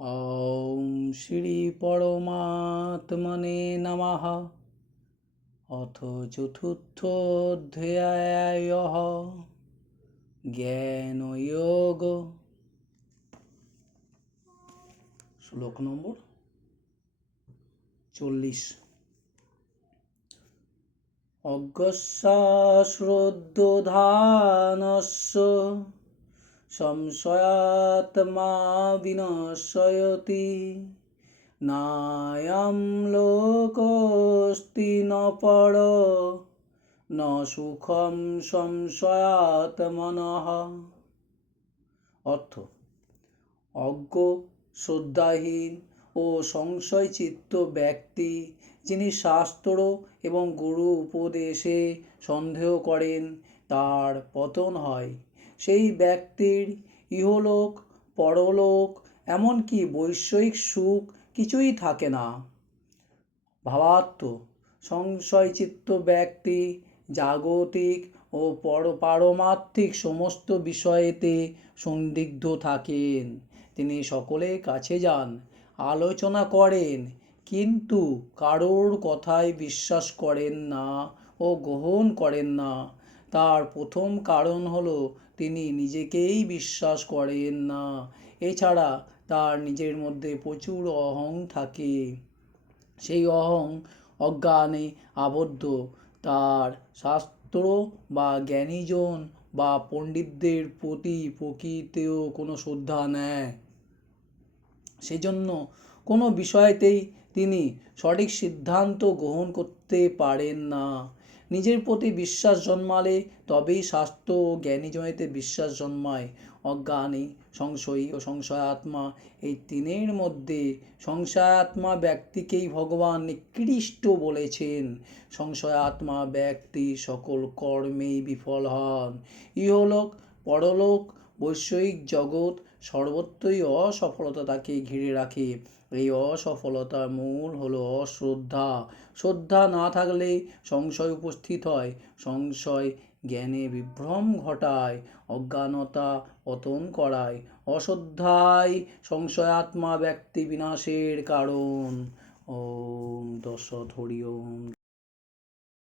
ॐ श्री परमात्मने नमः। अथ चतुर्थोऽध्यायः ज्ञानयोग। श्लोक नम्बर 40। अज्ञस्याश्रद्धोधानस्य संशयात्मा विनश्यति नायं लोकोऽस्ति न परो न সুখম সংশয়াত্মনঃ। অর্থ, অজ্ঞ, শ্রদ্ধাহীন ও সংশয়চিত্ত ব্যক্তি যিনি শাস্ত্র এবং গুরু উপদেশে সন্দেহ করেন তার পতন হয়। সেই ব্যক্তির ইহলোক, পরলোক, এমনকি বৈষয়িক সুখ কিছুই থাকে না। ভাবার্থ, সংশয়চিত্ত ব্যক্তি জাগতিক ও পারমার্থিক সমস্ত বিষয়েতে সন্দিগ্ধ থাকেন। তিনি সকলের কাছে যান, আলোচনা করেন, কিন্তু কারোর কথায় বিশ্বাস করেন না ও গ্রহণ করেন না। তার প্রথম কারণ হলো তিনি নিজেকেই বিশ্বাস করেন না। এছাড়া তার নিজের মধ্যে প্রচুর অহং থাকে। সেই অহং অজ্ঞানে আবদ্ধ। তার শাস্ত্র বা জ্ঞানীজন বা পণ্ডিতদের প্রতি প্রকৃতিও কোনো শ্রদ্ধা নেই। সেজন্য কোনো বিষয়তেই তিনি সঠিক সিদ্ধান্ত গ্রহণ করতে পারেন না। নিজের প্রতি বিশ্বাস জন্মালে তবেই শাস্ত্র ও জ্ঞানীজনেতে বিশ্বাস জন্মায়। অজ্ঞানী, সংশয়ী ও সংশয়াত্মা, এই তিনের মধ্যে সংশয়াত্মা ব্যক্তিকেই ভগবান নিকৃষ্ট বলেছেন। সংশয়াত্মা ব্যক্তি সকল কর্মেই বিফল হন। ইহলোক, পরলোক, বৈষয়িক জগৎ সর্বত্রই অসফলতা তাকে ঘিরে রাখে। এই অসফলতার মূল হলো অশ্রদ্ধা। শ্রদ্ধা না থাকলে সংশয় উপস্থিত হয়। সংশয় জ্ঞানে বিভ্রম ঘটায়, অজ্ঞানতা পতন করায়। অশ্রদ্ধাই সংশয়াত্মা ব্যক্তি বিনাশের কারণ। ওম তৎসৎ। হরি ওম।